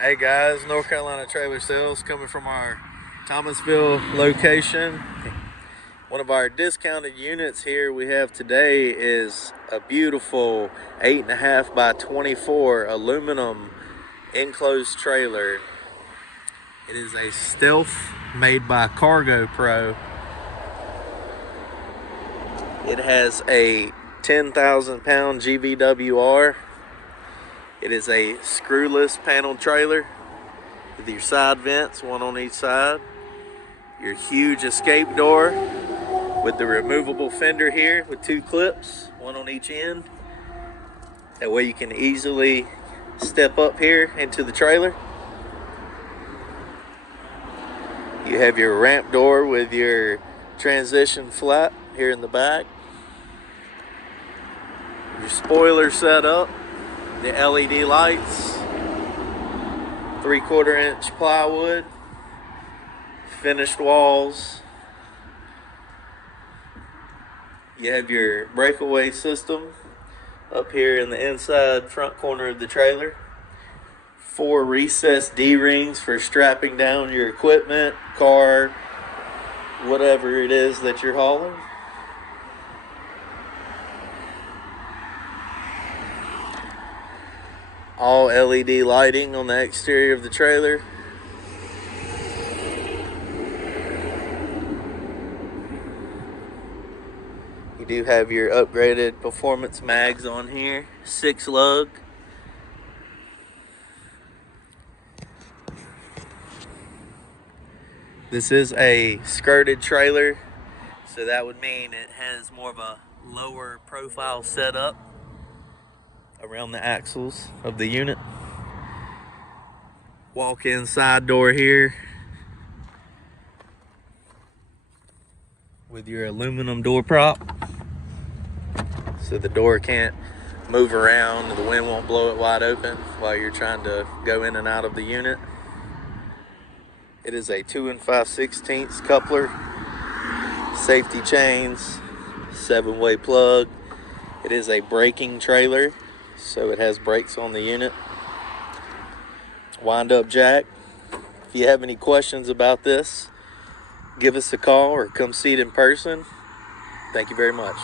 Hey guys, North Carolina Trailer Sales coming from our Thomasville location. One of our discounted units here we have today is a beautiful 8.5 by 24 aluminum enclosed trailer. It is a Stealth made by Cargo Pro. It has a 10,000 pound GVWR. It is a screwless panel trailer with your side vents, one on each side. Your huge escape door with the removable fender here with 2 clips, one on each end. That way you can easily step up here into the trailer. You have your ramp door with your transition flap here in the back. Your spoiler set up. The LED lights, 3/4 inch plywood, finished walls. You have your breakaway system up here in the inside front corner of the trailer. 4 recessed D-rings for strapping down your equipment, car, whatever it is that you're hauling. All LED lighting on the exterior of the trailer. You do have your upgraded performance mags on here, 6 lug. This is a skirted trailer, so that would mean it has more of a lower profile setup around the axles of the unit. Walk-in side door here with your aluminum door prop, so the door can't move around, the wind won't blow it wide open while you're trying to go in and out of the unit. It is a 2 5/16 coupler, safety chains, 7-way plug. It is a braking trailer, so it has brakes on the unit. Wind up jack. If you have any questions about this, give us a call or come see it in person. Thank you very much.